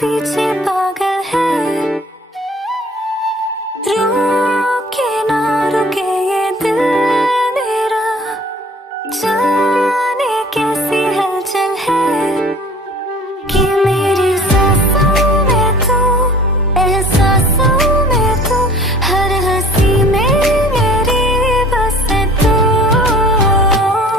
पीछे पागल है, रुके ना रुके ये दिल मेरा, जाने कैसी हलचल है कि मेरी सांसों में तू, एहसासों में तू, हर हंसी में मेरी बस है तू।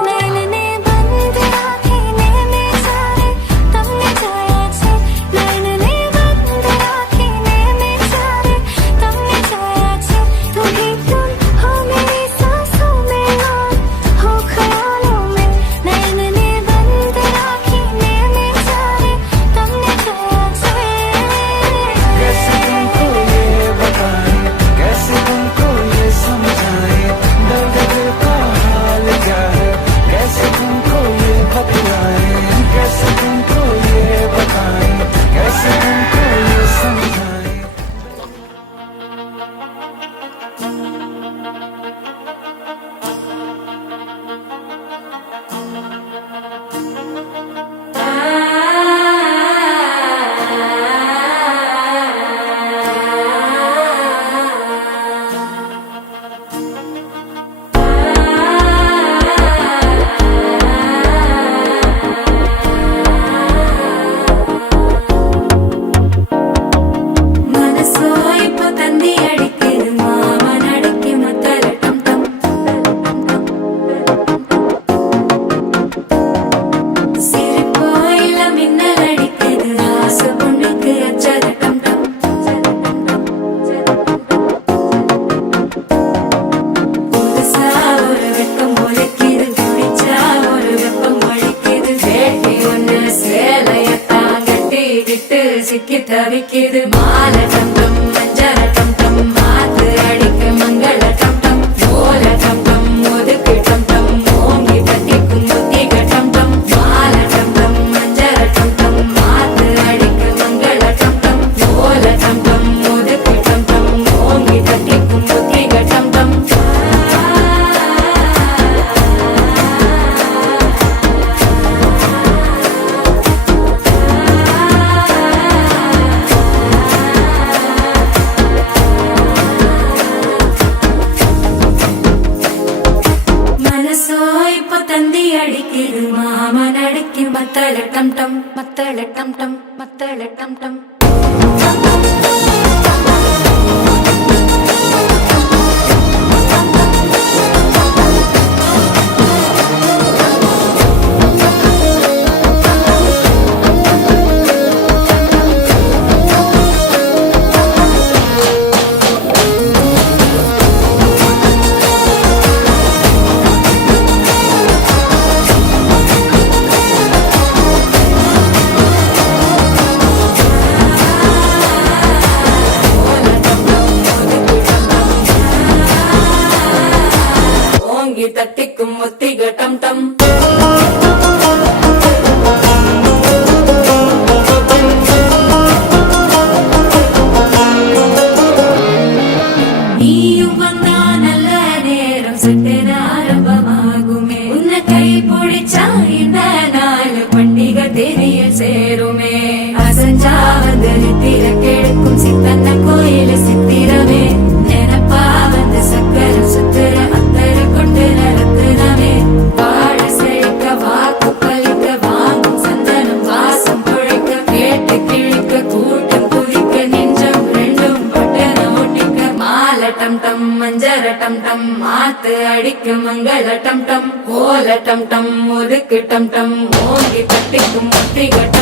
नैनने बंद आँखें नैने जाए तब ने जाया छे, नैनने बंद आँखें नैने जाए तब ने जाया छे। तुम ही तुम हो मेरी सांसों में और हो ख्यालों में, नैनने बंद आँखें नैने जाए तब ने जाया छे। कैसे तुमको ये बताएं, कैसे तुमको ये समझाएं, दर्द दिल का हाल क्या है, कैसे तुमको ये बतलाएं, कैसे तुमको ये बताएं, कैसे तुमको ये समझाएं। മനസ്സോ ഇപ്പൊ തന്തി അടിക്കുது മാമൻ അടക്കി മത്തല ടം ടം, சிரிப்போ இல்ல மின்னல் அடிக்குது ஆசை பொண்ணுக்கு அச்சத டம் டம், புதுசா ஒரு வெட்கம் ஒலிக்குது, பிடிச்சா ஒரு வெப்பம் ஒழிக்குது, வேட்டி ஒண்ணு சேலையத்தான் கட்டிக்கிட்டு சிக்கி தவிக்குது, மாலை டம் டம் மஞ்சள டம் டம், மாத்து அடிக்க மங்கள டம் டம், ஓல டம் டம் ஒதுக்கு டம் டம், ஓங்கி தட்டிக்கும் புத்திக டம் டம், மாலை டம் டம் மஞ்சள டம் டம், மாத்து அடிக்க மங்கள டம் டம், ஓல டம் டம் ஒதுக்கு டம் டம், ஓங்கி தட்டிக்கும் புத்திக டம் டம். മനസ്സോ ഇപ്പൊ തന്തി അടിക്കുது മാമൻ അടക്കി മത്തള ടം ടം, മത്തള ടം ടം, മത്തള ടം ടം. ஓங்கி தட்டிக்கும் ஒத்திக டம் டம். நீயும் வந்தா நல்ல நேரம் சட்டென ஆரம்பமாகுமே, உன்னை கை பிடிச்சா இந்த நாள் பண்டிகை தேதியில் சேருமே, அசஞ்சா வந்து நித்திர கெடுக்கும் சித்தன்ன கோயில சித்திரமே, நினைப்பா வந்து சக்கர சுத்துற அத்தர கொண்டு நடத்துனமே, வாழ செழிக்க வாக்கு பலிக்க வாங்கும் சந்தனம் வாசம் பொழைக்க, கேட்டு கிழிக்க கூட்டம் குதிக்க நெஞ்சம் ரெண்டும் பட்டன ஒட்டிக்க, மாலை டம் டம் மஞ்சர டம் டம், மாத்து அடிக்க மங்கள டம் டம், ஓல டம் டம் ஒதுக்கு டம் டம், ஓங்கி தட்டிக்கும் ஒத்திக டம்